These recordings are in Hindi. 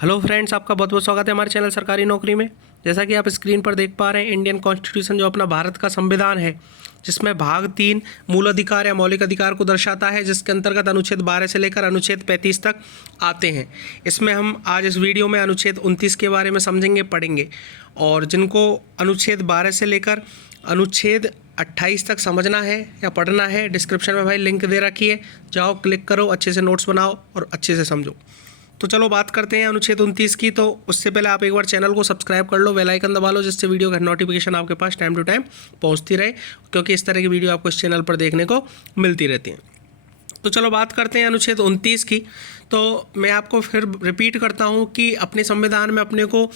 हेलो फ्रेंड्स, आपका बहुत बहुत स्वागत है हमारे चैनल सरकारी नौकरी में। जैसा कि आप स्क्रीन पर देख पा रहे हैं, इंडियन कॉन्स्टिट्यूशन जो अपना भारत का संविधान है, जिसमें भाग 3 मूल अधिकार या मौलिक अधिकार को दर्शाता है, जिसके अंतर्गत अनुच्छेद 12 से लेकर अनुच्छेद 35 तक आते हैं। इसमें हम आज इस वीडियो में अनुच्छेद 29 के बारे में समझेंगे, पढ़ेंगे। और जिनको अनुच्छेद 12 से लेकर अनुच्छेद 28 तक समझना है या पढ़ना है, डिस्क्रिप्शन में भाई लिंक दे रखी है, जाओ क्लिक करो, अच्छे से नोट्स बनाओ और अच्छे से समझो। तो चलो बात करते हैं अनुच्छेद 29 की। तो उससे पहले आप एक बार चैनल को सब्सक्राइब कर लो, बेल आइकन दबा लो, जिससे वीडियो का नोटिफिकेशन आपके पास टाइम टू टाइम पहुंचती रहे, क्योंकि इस तरह की वीडियो आपको इस चैनल पर देखने को मिलती रहती हैं। तो चलो बात करते हैं अनुच्छेद 29 की। तो मैं आपको फिर रिपीट करता हूं कि अपने संविधान में अपने को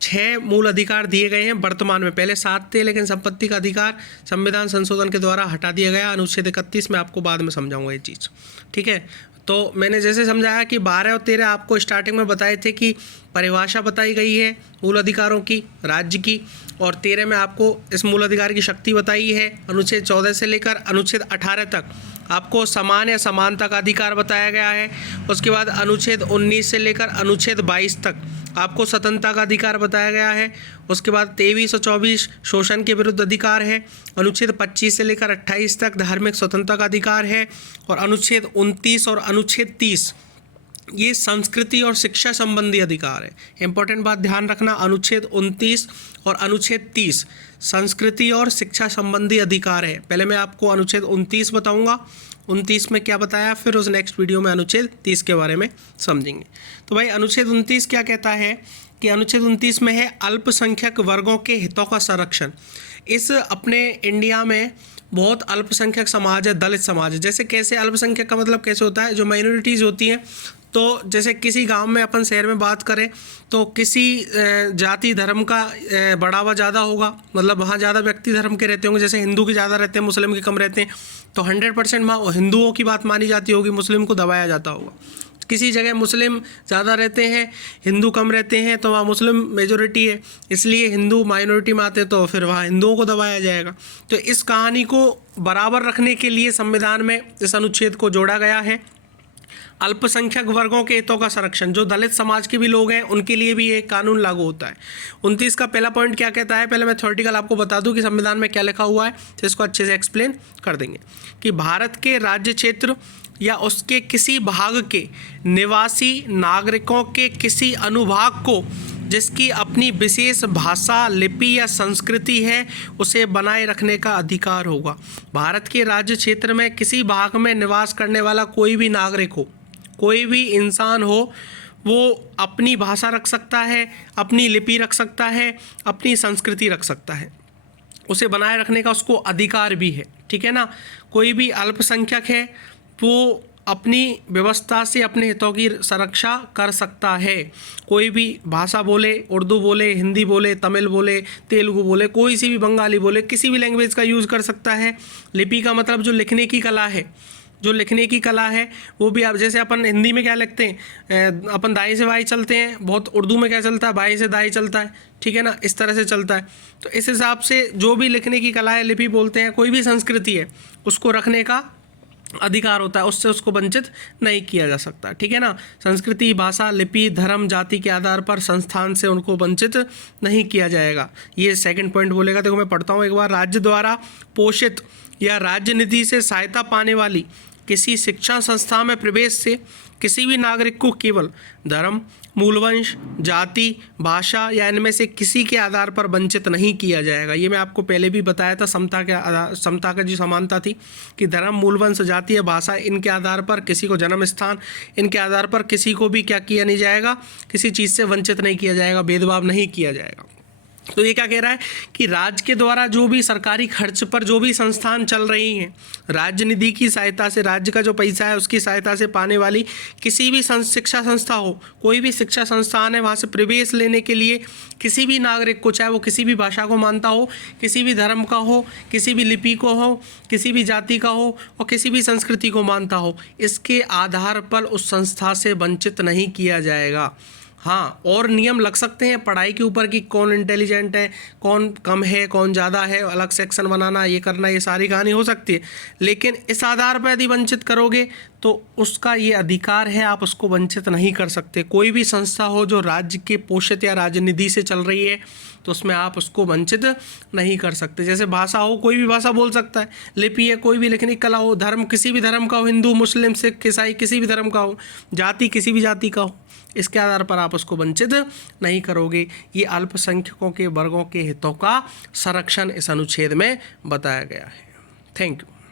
6 मूल अधिकार दिए गए हैं वर्तमान में। पहले 7 थे, लेकिन संपत्ति का अधिकार संविधान संशोधन के द्वारा हटा दिया गया। अनुच्छेद 31 में आपको बाद में समझाऊंगा ये चीज़, ठीक है। तो मैंने जैसे समझाया कि 12 और 13 आपको स्टार्टिंग में बताए थे कि परिभाषा बताई गई है मूल अधिकारों की, राज्य की, और 13 में आपको इस मूल अधिकार की शक्ति बताई है। अनुच्छेद 14 से लेकर अनुच्छेद 18 तक आपको समान या समानता का अधिकार बताया गया है। उसके बाद अनुच्छेद 19 से लेकर अनुच्छेद 22 तक आपको स्वतंत्रता का अधिकार बताया गया है। उसके बाद 23 और 24 शोषण के विरुद्ध अधिकार है। अनुच्छेद 25 से लेकर 28 तक धार्मिक स्वतंत्रता का अधिकार है। और अनुच्छेद 29 और अनुच्छेद 30 ये संस्कृति और शिक्षा संबंधी अधिकार है। इंपॉर्टेंट बात ध्यान रखना, अनुच्छेद 29 और अनुच्छेद 30 संस्कृति और शिक्षा संबंधी अधिकार है। पहले मैं आपको अनुच्छेद 29 बताऊंगा, 29 में क्या बताया, फिर उस नेक्स्ट वीडियो में अनुच्छेद 30 के बारे में समझेंगे। तो भाई अनुच्छेद 29 क्या कहता है कि अनुच्छेद 29 में है अल्पसंख्यक वर्गों के हितों का संरक्षण। इस अपने इंडिया में बहुत अल्पसंख्यक समाज है, दलित समाज है। जैसे कैसे अल्पसंख्यक का मतलब कैसे होता है, जो माइनॉरिटीज़ होती हैं, तो जैसे किसी गांव में अपन शहर में बात करें तो किसी जाति धर्म का बढ़ावा ज़्यादा होगा, मतलब वहाँ ज़्यादा व्यक्ति धर्म के रहते होंगे। जैसे हिंदू के ज़्यादा रहते हैं, मुस्लिम के कम रहते हैं, तो 100% वहाँ हिंदुओं की बात मानी जाती होगी, मुस्लिम को दबाया जाता होगा। किसी जगह मुस्लिम ज़्यादा रहते हैं, हिंदू कम रहते हैं, तो वहाँ मुस्लिम मेजोरिटी है, इसलिए हिंदू माइनॉरिटी में आते तो फिर वहाँ हिंदुओं को दबाया जाएगा। तो इस कहानी को बराबर रखने के लिए संविधान में इस अनुच्छेद को जोड़ा गया है। अल्पसंख्यक वर्गों के हितों का संरक्षण, जो दलित समाज के भी लोग हैं उनके लिए भी ये कानून लागू होता है। 29 का पहला पॉइंट क्या कहता है, पहले मैं थ्योरेटिकल आपको बता दूं कि संविधान में क्या लिखा हुआ है, तो इसको अच्छे से एक्सप्लेन कर देंगे कि भारत के राज्य क्षेत्र या उसके किसी भाग के निवासी नागरिकों के किसी अनुभाग को जिसकी अपनी विशेष भाषा, लिपि या संस्कृति है, उसे बनाए रखने का अधिकार होगा। भारत के राज्य क्षेत्र में किसी भाग में निवास करने वाला कोई भी नागरिक हो, कोई भी इंसान हो, वो अपनी भाषा रख सकता है, अपनी लिपि रख सकता है, अपनी संस्कृति रख सकता है, उसे बनाए रखने का उसको अधिकार भी है, ठीक है ना। कोई भी अल्पसंख्यक है वो अपनी व्यवस्था से अपने हितों की सुरक्षा कर सकता है। कोई भी भाषा बोले, उर्दू बोले, हिंदी बोले, तमिल बोले, तेलुगु बोले, कोई सी भी बंगाली बोले, किसी भी लैंग्वेज का यूज़ कर सकता है। लिपि का मतलब जो लिखने की कला है, जो लिखने की कला है वो भी आप, जैसे अपन हिंदी में क्या लिखते हैं, अपन दाई से वाई चलते हैं, बहुत उर्दू में क्या चलता है, बाई से दाई चलता है, ठीक है ना, इस तरह से चलता है। तो इस हिसाब से जो भी लिखने की कला है, लिपि बोलते हैं, कोई भी संस्कृति है, उसको रखने का अधिकार होता है, उससे उसको वंचित नहीं किया जा सकता, ठीक है ना। संस्कृति, भाषा, लिपि, धर्म, जाति के आधार पर संस्थान से उनको वंचित नहीं किया जाएगा। ये सेकंड पॉइंट बोलेगा। देखो मैं पढ़ता हूँ एक बार, राज्य द्वारा पोषित या राज्य निधि से सहायता पाने वाली किसी शिक्षा संस्था में प्रवेश से किसी भी नागरिक को केवल धर्म, मूलवंश, जाति, भाषा या इनमें से किसी के आधार पर वंचित नहीं किया जाएगा। ये मैं आपको पहले भी बताया था, समता का जो समानता थी कि धर्म, मूलवंश, जाति या भाषा, इनके आधार पर किसी को, जन्म स्थान, इनके आधार पर किसी को भी क्या किया नहीं जाएगा, किसी चीज़ से वंचित नहीं किया जाएगा, भेदभाव नहीं किया जाएगा। तो ये क्या कह रहा है कि राज्य के द्वारा जो भी सरकारी खर्च पर जो भी संस्थान चल रही हैं, राज्य निधि की सहायता से, राज्य का जो पैसा है उसकी सहायता से पाने वाली किसी भी शिक्षा संस्था हो, कोई भी शिक्षा संस्थान है, वहाँ से प्रवेश लेने के लिए किसी भी नागरिक को, चाहे वो किसी भी भाषा को मानता हो, किसी भी धर्म का हो, किसी भी लिपि को हो, किसी भी जाति का हो और किसी भी संस्कृति को मानता हो, इसके आधार पर उस संस्था से वंचित नहीं किया जाएगा। हाँ, और नियम लग सकते हैं पढ़ाई के ऊपर कि कौन इंटेलिजेंट है, कौन कम है, कौन ज़्यादा है, अलग सेक्शन बनाना, ये करना, ये सारी कहानी हो सकती है। लेकिन इस आधार पर यदि वंचित करोगे तो उसका ये अधिकार है, आप उसको वंचित नहीं कर सकते। कोई भी संस्था हो जो राज्य के पोषित या राजनिधि से चल रही है तो उसमें आप उसको वंचित नहीं कर सकते। जैसे भाषा हो, कोई भी भाषा बोल सकता है, लिपि है, कोई भी लिखने की कला हो, धर्म किसी भी धर्म का हो, हिंदू मुस्लिम सिख ईसाई किसी भी धर्म का हो, जाति किसी भी जाति का हो, इसके आधार पर आप उसको वंचित नहीं करोगे। ये अल्पसंख्यकों के वर्गों के हितों का संरक्षण इस अनुच्छेद में बताया गया है। Thank you.